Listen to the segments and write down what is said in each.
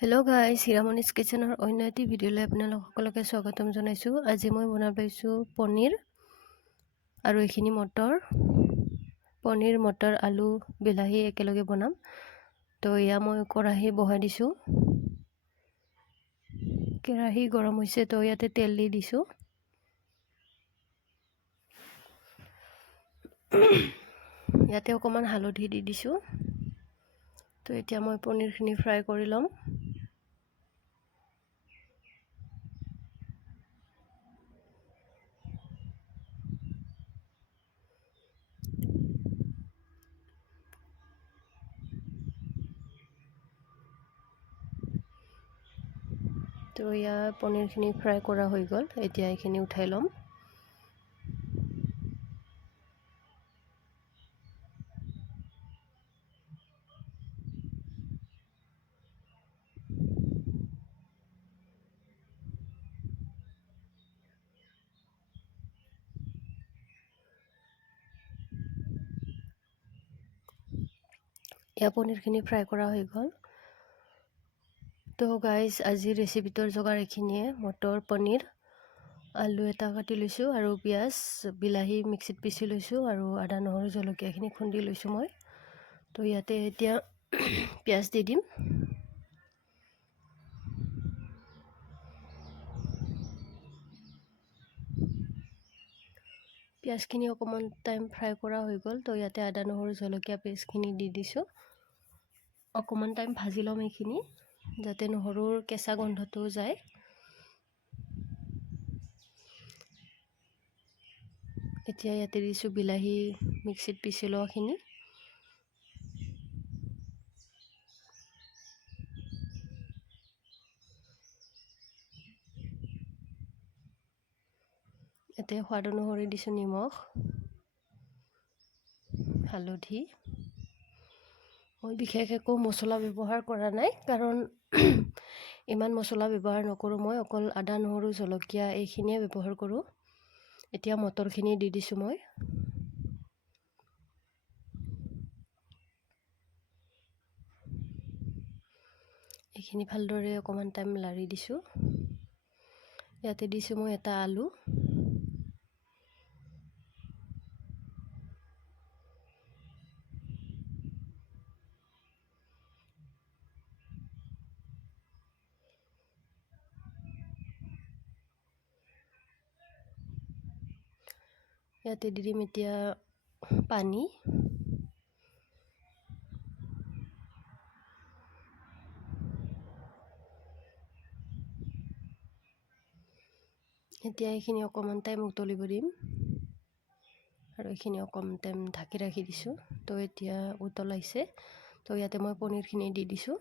Hello' guys, হিৰামণিজ কিচেনৰ অন্য এটি ভিডিঅ'লৈ আপোনালোক সকলোকে স্বাগতম জনাইছোঁ। আজি মই বনাইছোঁ পনীৰ আৰু এইখিনি মটৰ। পনীৰ, মটৰ, আলু, বিলাহী একেলগে বনাম। তো এয়া মই কেৰাহী বহাই দিছোঁ। কেৰাহী গৰম হৈছে, তো ইয়াতে তেল দি দিছোঁ। ইয়াতে অকণমান হালধি দি দিছোঁ। তো এতিয়া মই পনীৰখিনি ফ্ৰাই কৰি ল'ম। তো ইয়াৰ পনীৰখিনি ফ্ৰাই কৰা হৈ গ'ল। এতিয়া এইখিনি উঠাই ল'ম। ইয়াৰ পনীৰখিনি ফ্ৰাই কৰা হৈ গ'ল। তো গাইজ, আজিৰ ৰেচিপিটোৰ যোগাৰ এইখিনিয়ে। মটৰ, পনীৰ, আলু এটা কাটি লৈছোঁ আৰু পিঁয়াজ, বিলাহী মিক্সিত পিচি লৈছোঁ আৰু আদা, নহৰু, জলকীয়াখিনি খুন্দি লৈছোঁ মই। তো ইয়াতে এতিয়া পিঁয়াজ দি দিম। পিঁয়াজখিনি অকণমান টাইম ফ্ৰাই কৰা হৈ গ'ল। তো ইয়াতে আদা, নহৰু, জলকীয়া পেষ্টখিনি দি দিছোঁ। অকণমান টাইম ভাজি ল'ম এইখিনি, যাতে নহৰুৰ কেঁচা গোন্ধটো যায়। এতিয়া ইয়াতে দিছোঁ বিলাহী মিক্সিত পিচি লোৱাখিনি। ইয়াতে সোৱাদ অনুসৰি দিছোঁ নিমখ, হালধি। মই বিশেষ একো মছলা ব্যৱহাৰ কৰা নাই, কাৰণ ইমান মছলা ব্যৱহাৰ নকৰোঁ। মই অকল আদা, নহৰু, জলকীয়া এইখিনিয়ে ব্যৱহাৰ কৰোঁ। এতিয়া মটৰখিনি দি দিছোঁ মই। এইখিনি ভালদৰে অকণমান টাইম লাৰি দিছোঁ। ইয়াতে দিছোঁ মই এটা আলু। ইয়াতে দি দিম এতিয়া পানী। এতিয়া এইখিনি অকণমান টাইম উতলিব দিম আৰু এইখিনি অকণমান টাইম ঢাকি ৰাখি দিছোঁ। তো এতিয়া উতলাইছে। তো ইয়াতে মই পনীৰখিনি দি দিছোঁ।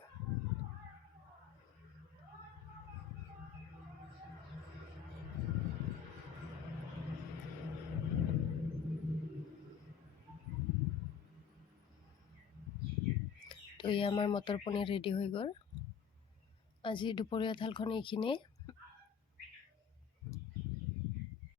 তো আমাৰ মটৰ পনীৰ ৰেডি হৈ গ'ল। আজি দুপৰীয়া থালখন এইখিনিয়ে।